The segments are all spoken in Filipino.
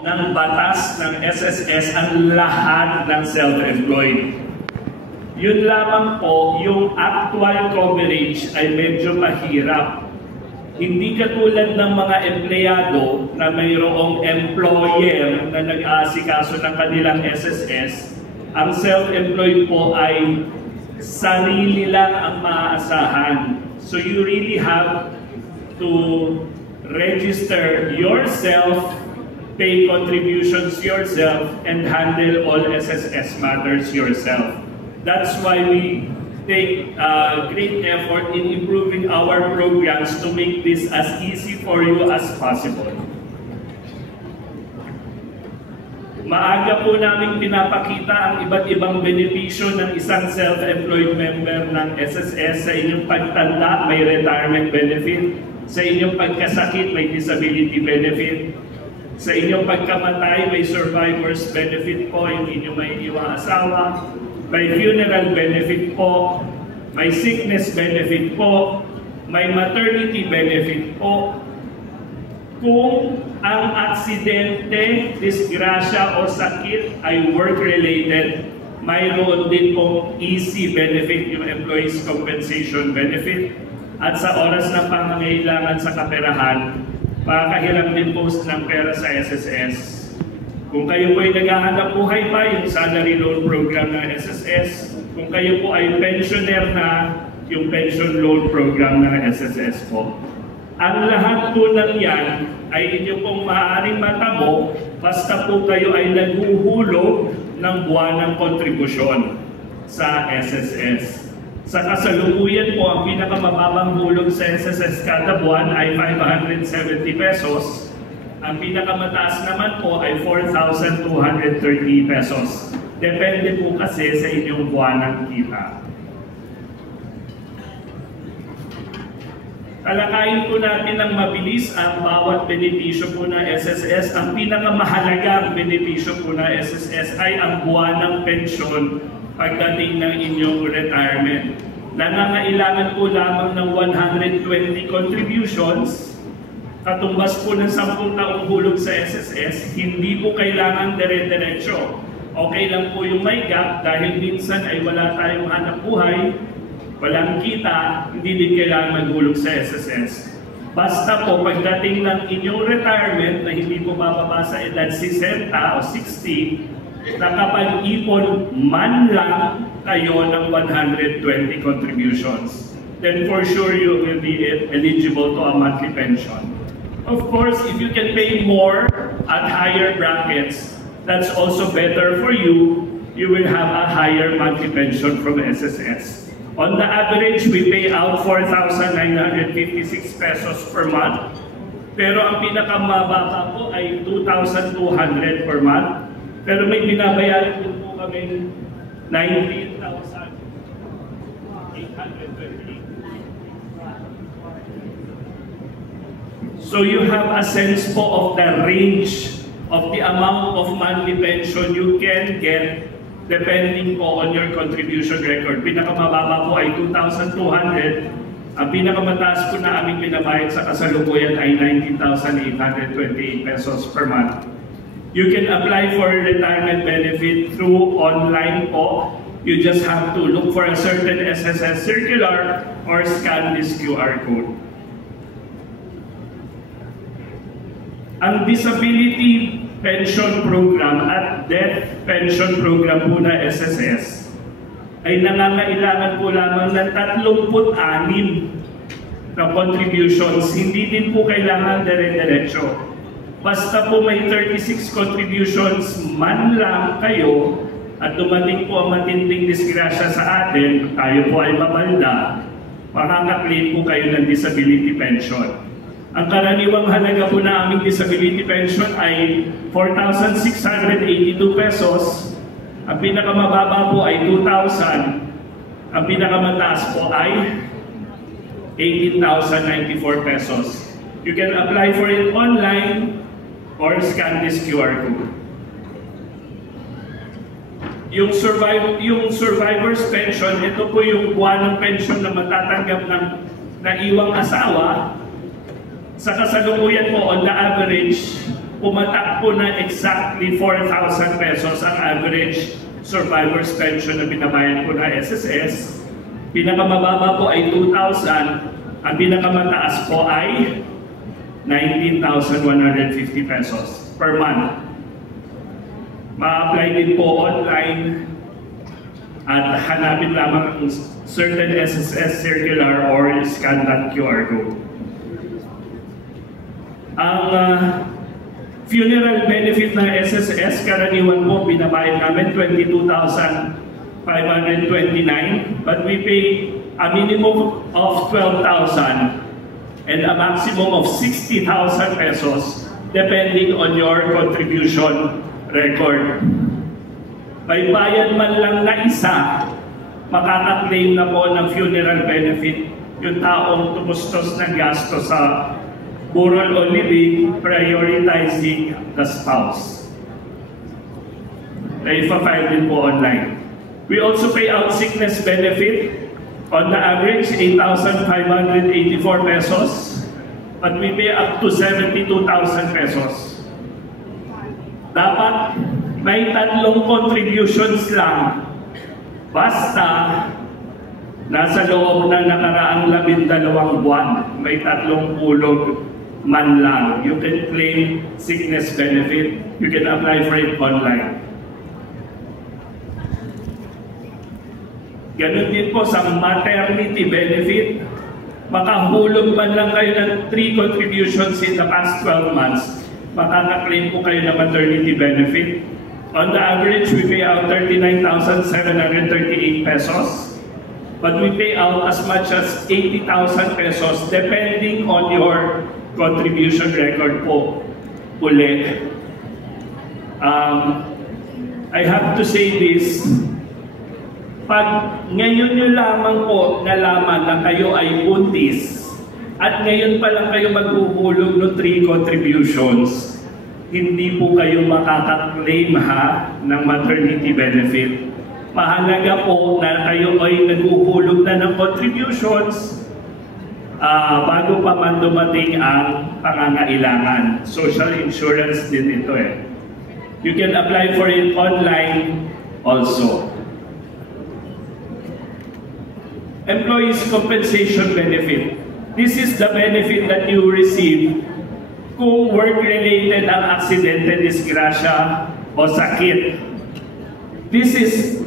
ng batas ng SSS ang lahat ng self-employed. Yun lamang po, yung actual coverage ay medyo mahirap. Hindi katulad ng mga empleyado na mayroong employer na nag-aasikaso ng kanilang SSS, ang self-employed po ay sarili lang ang maaasahan. So you really have to register yourself, pay contributions yourself, and handle all SSS matters yourself. That's why we take great effort in improving our programs to make this as easy for you as possible. Maaga po namin pinapakita ang iba't ibang benepisyo ng isang self-employed member ng SSS. Sa inyong pagtanda, may retirement benefit. Sa inyong pagkasakit, may disability benefit. Sa inyong pagkamatay, may survivor's benefit po, hindi nyo may iwang asawa. May funeral benefit po, may sickness benefit po, may maternity benefit po. Kung ang aksidente, disgrasya o sakit ay work-related, mayroon din pong easy benefit, yung employees compensation benefit. At sa oras na pangangailangan sa kaperahan, makakahiram din po ng pera sa SSS. Kung kayo po ay naghahanap buhay pa, yung salary loan program ng SSS. Kung kayo po ay pensioner na, yung pension loan program ng SSS po. Ang lahat po ng yan ay inyo pong maaaring matamo basta po kayo ay naghuhulog ng buwanang kontribusyon sa SSS. Sa kasalukuyan po, ang pinakamababang hulog sa SSS kada buwan ay 570 pesos. Ang pinakamataas naman po ay 4,230 pesos. Depende po kasi sa inyong buwanang kita. Talakayin po natin ng mabilis ang bawat benepisyo po ng SSS. Ang pinakamahalagang benepisyo po ng SSS ay ang buwanang pensyon pagdating ng inyong retirement. Nangangailangan po lamang ng 120 contributions. Katumbas po ng 10 taong hulog sa SSS, hindi po kailangan dire-diretso. Okay lang po yung may gap dahil minsan ay wala tayong hanap buhay, walang kita, hindi din kailangan maghulog sa SSS. Basta po pagdating ng inyong retirement na hindi po bababa sa edad 60 o 60, nakapag-ipon man lang kayo ng 120 contributions, then for sure you will be eligible to a monthly pension. Of course, if you can pay more at higher brackets, that's also better for you. You will have a higher monthly pension from SSS. On the average, we pay out 4,956 pesos per month. Pero ang pinakamababa po ay 2,200 per month. Pero may binabayaran din po kami 19,820. So you have a sense po of the range of the amount of monthly pension you can get depending po on your contribution record. Pinakamababa po ay 2,200. Ang pinakamataas po na aming binabayad sa kasalukuyan ay 19,828 pesos per month. You can apply for retirement benefit through online po. You just have to look for a certain SSS circular or scan this QR code. Ang disability pension program at death pension program po na SSS ay nangangailangan po lamang ng 36 na contributions. Hindi din po kailangan dire-diretso. Basta po may 36 contributions man lang kayo at dumating po ang matinding disgrasya sa atin, tayo po ay mabalda, makaka-claim po kayo ng disability pension. Ang karaniwang halaga po na aming disability pension ay 4,682 pesos. Ang pinakamababa po ay 2,000. Ang pinakamataas po ay 18,094 pesos. You can apply for it online or scan this QR code. Yung survivor's pension, ito po yung buwanang pension na matatanggap ng naiwang asawa. Sa kasalukuyan po, on the average, pumatak po na exactly 4,000 pesos ang average survivor's pension na binabayad po na SSS. Pinakamababa po ay 2,000, ang pinakamataas po ay 19,150 pesos per month. Ma-apply din po online at hanapin lamang ang certain SSS circular or scan that QR code. Ang funeral benefit ng SSS, karaniwan po binabayad namin 22,529, but we pay a minimum of 12,000 and a maximum of 60,000 pesos depending on your contribution record. May bayad man lang na isa, makaka-claim na po ng funeral benefit yung taong tumustos ng gasto sa burial o living, prioritizing the spouse. Naifa-file din po online. We also pay out sickness benefit. On the average, 8,584 pesos, but we pay up to 72,000 pesos. Dapat may 3 contributions lang. Basta nasa loob ng nakaraang 12 buwan, may 3 hulog man lang. You can claim sickness benefit. You can apply for it online. Ganun din po sa maternity benefit. Makahulog man lang kayo ng 3 contributions in the past 12 months, makaka-claim po kayo ng maternity benefit. On the average, we pay out 39,738 pesos. But we pay out as much as 80,000 pesos depending on your contribution record po ulit. I have to say this. Pag ngayon nyo lamang po nalaman na kayo ay buntis at ngayon pa lang kayo maghuhulog ng 3 contributions, hindi po kayo makaka-claim ng maternity benefit. Mahalaga po na kayo ay naghuhulog na ng contributions bago pa man dumating ang pangangailangan. Social insurance din ito eh. You can apply for it online also. Employees' compensation benefit. This is the benefit that you receive kung work-related ang aksidente, disgrasya o sakit. This is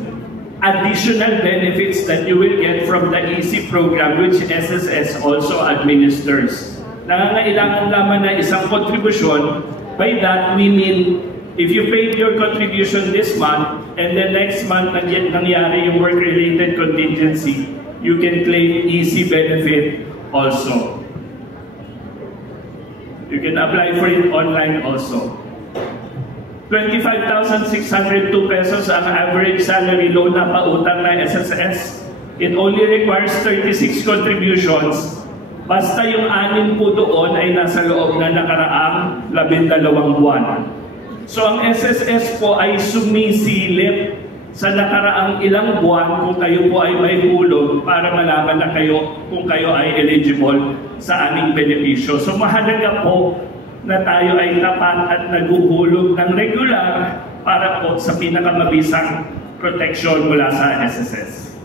additional benefits that you will get from the EC program which SSS also administers. Nangangailangan lamang na isang kontribusyon. By that, we mean if you paid your contribution this month and then next month nangyari yung work-related contingency, you can claim EC benefit also. You can apply for it online also. 25,602 pesos ang average salary loan na pautang na SSS. It only requires 36 contributions. Basta yung 6 po doon ay nasa loob na nakaraang 12 buwan. So ang SSS po ay sumisilip sa nakaraang ilang buwan kung kayo po ay may hulog para malaman na kayo kung kayo ay eligible sa aming benepisyo. So mahalaga po na tayo ay tapat at naguhulog ng regular para po sa pinakamabisang protection mula sa SSS.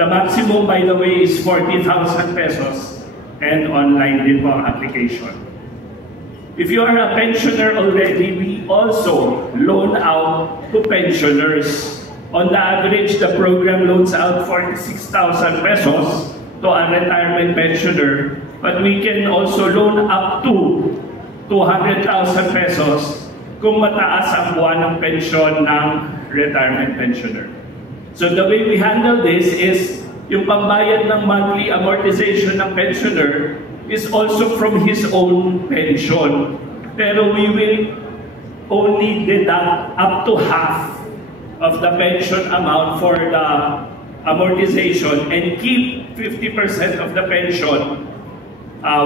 The maximum, by the way, is 40,000 pesos and online din po ang application. If you are a pensioner already, we also loan out to pensioners. On the average, the program loans out 46,000 pesos to a retirement pensioner, but we can also loan up to 200,000 pesos kung mataas ang buwan ng pensyon ng retirement pensioner. So the way we handle this is yung pambayad ng monthly amortization ng pensioner is also from his own pension. Pero we will only deduct up to half of the pension amount for the amortization and keep 50% of the pension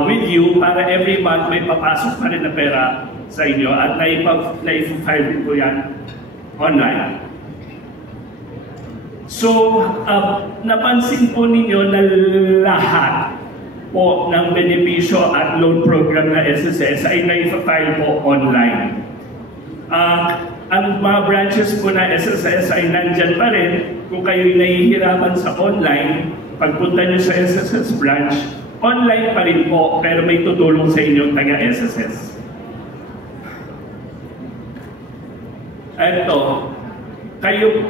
with you para every month may papasok pa rin na pera sa inyo at naipag-file din po yan online. So, napansin po ninyo na lahat po ng benepisyo at loan program na SSS ay na-file po online. Ang mga branches po na SSS ay nandyan pa rin. Kung kayo'y nahihirapan sa online, pagpunta nyo sa SSS branch, online pa rin po, pero may tutulong sa inyong taga-SSS. Ito,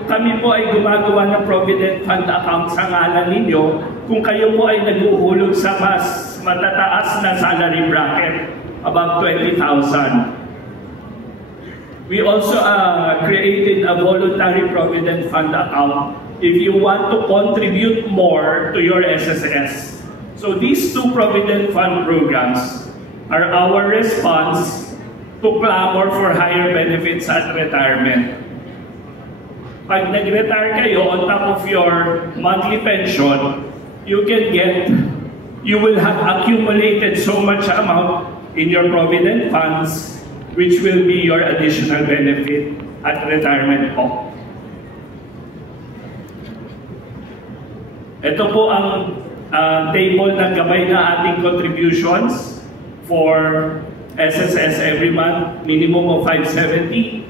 kami po ay gumagawa ng Provident Fund account sa ngalan ninyo kung kayo po ay naghuhulog sa mas matataas na salary bracket, above 20,000. We also created a voluntary Provident Fund account if you want to contribute more to your SSS. So these two Provident Fund programs are our response to clamor for higher benefits at retirement. Pag nag-retire kayo on top of your monthly pension, you will have accumulated so much amount in your Provident funds, which will be your additional benefit at retirement po. Ito po ang table ng gabay na ating contributions for SSS every month. Minimum of 570,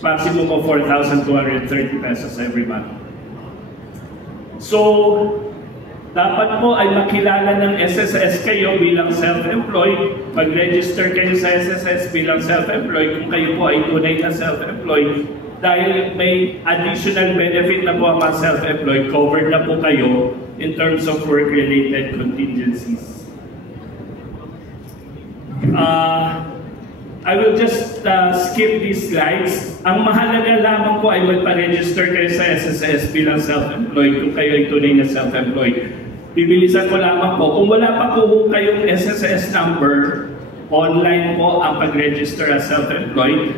maximum of 4,230 pesos every month. So, dapat po ay makilala ng SSS kayo bilang self-employed. Mag-register kayo sa SSS bilang self-employed kung kayo po ay tunay na self-employed. Dahil may additional benefit na po ang mga self-employed, covered na po kayo in terms of work-related contingencies. I will just skip these slides. Ang mahalaga lamang po ay magpa-register kayo sa SSS bilang self-employed kung kayo ay tunay na self-employed. Bibilisan ko lamang po, kung wala pa po kayong SSS number, online po ang pag-register as self-employed.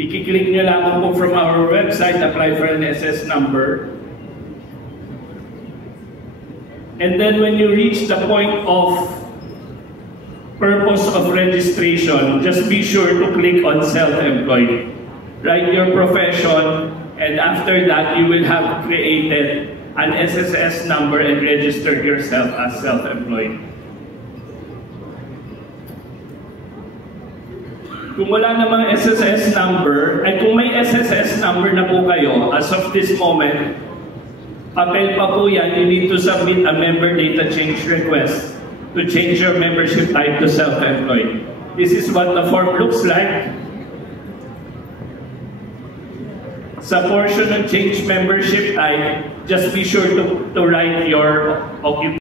I-click nyo lamang po from our website, apply for an SS number. And then when you reach the point of purpose of registration, just be sure to click on self-employed. Write your profession, and after that, you will have created an SSS number and registered yourself as self-employed. Kung wala namang SSS number, ay kung may SSS number na po kayo, as of this moment, papel pa po yan, you need to submit a member data change request to change your membership type to self-employed. This is what the form looks like. Sa portion ng change membership type, just be sure to write your occupation.